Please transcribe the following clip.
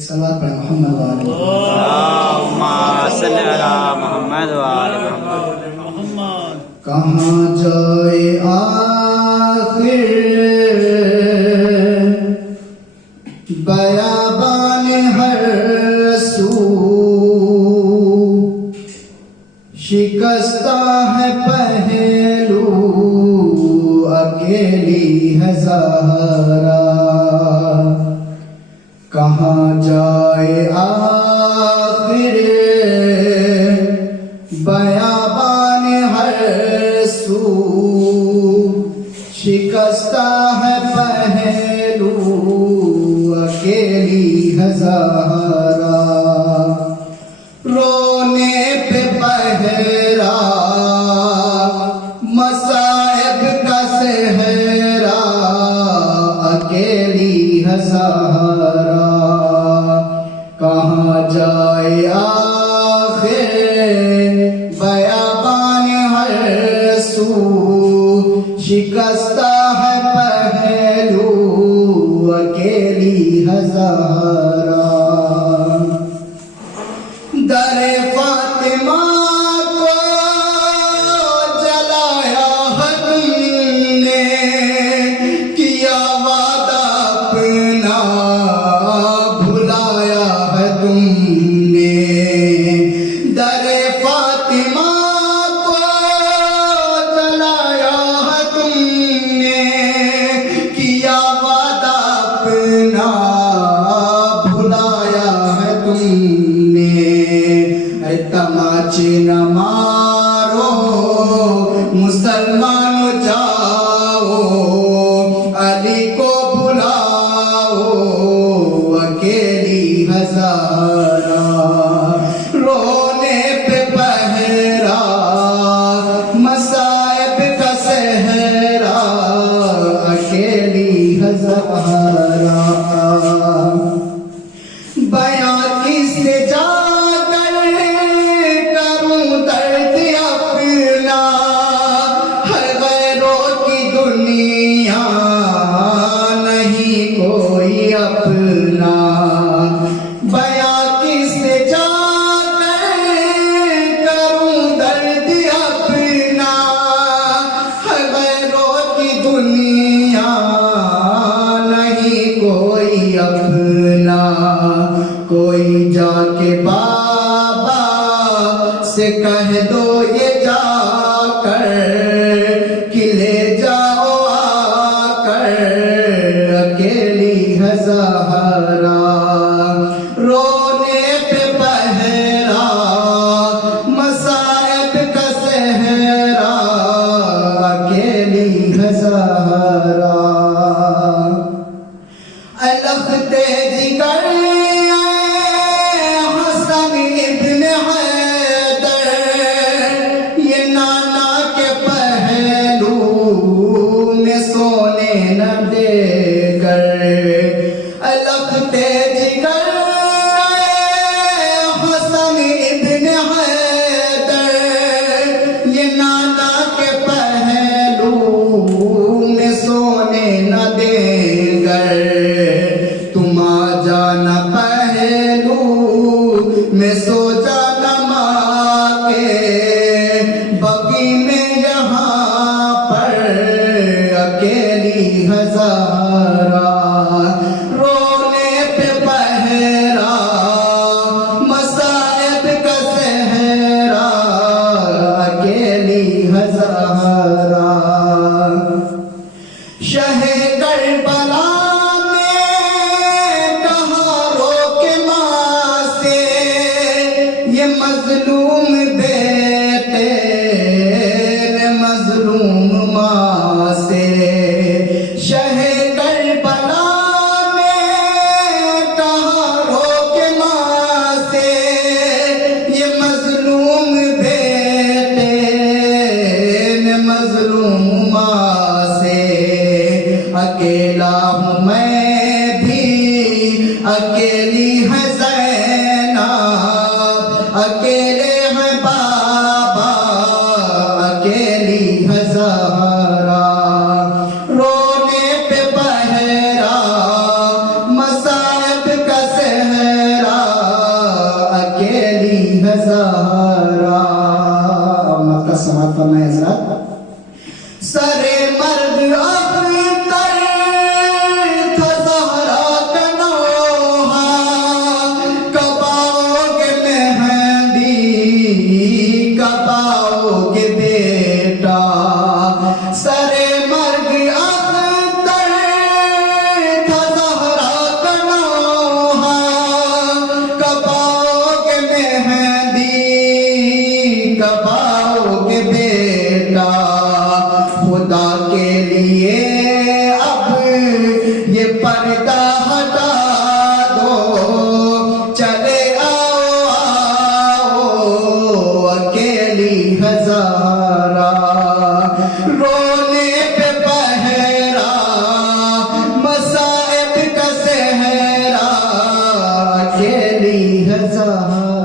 صلوات پڑھ محمد وآل اللہم صلی علی محمد وآل محمد. کہاں جائے آخر بیابان ہر سو، شکستہ ہے پہلو اکیلی ہے زہرا. کہاں جائے آخر بیابان ہر سو، شکستہ ہے پہلو اکیلی ہے زہرا. رونے پہ پہرا مصائب کا سہرا، اکیلی ہے زہرا. کہاں جائے آخر بیابان ہر سو، شکستہ ہے پہلو اکیلی ہے زہرا. در فاطمہ کو جلایا ہے تم نے، کیا وعدہ اپنا بھلایا ہے تم نے. در فاطمہ کو جلایا ہے تم نے، کیا وعدہ اپنا بھلایا ہے تم نے. تماچے نہ مارو مسلمان جاؤ، علی کو بلاؤ اکیلی ہے زہرا. رونے پہ پہرا مصائب کا سہرا، اکیلی ہے زہرا. بیاں کس سے جا کر کروں درد اپنا، ہر غیروں کی دنیا نہیں کوئی اپنا. بیاں کس سے جا کر کروں درد اپنا، ہر غیروں کی دنیا نہیں کوئی اپنا. کوئی جا کے بابا سے کہہ دو یہ جا کر کہ لے جاؤ آ کر اکیلی ہے زہرا. رونے پہ پہرا مصائب کا سہرا، اکیلی ہے زہرا. الخت جگر حسن ابن حیدر، یہ نانا کے پہلو میں سونے نہ دے کر. الخت جگر حسن ابن حیدر، یہ نانا کے پہلو میں سونے نہ دے کر. تم آ جانا پہلو میں سو جانا ماں کے بقی میں، یہاں پر اکیلی ہے زہرا. رونے پہ پہرا مصائب کا سہرا، اکیلی ہے زہرا. شہ کربلا مظلوم بیٹے نے مظلوم ماں سے. شہ کربلا میں کہا رو کے ماں سے، یہ مظلوم بیٹے نے مظلوم ماں سے. اکیلا ہوں میں بھی اکیلی ہے زینب، اکیلے ہیں بابا اکیلی ہے زہرا. رونے پہ پہرا مصائب کا سہرا، سہارا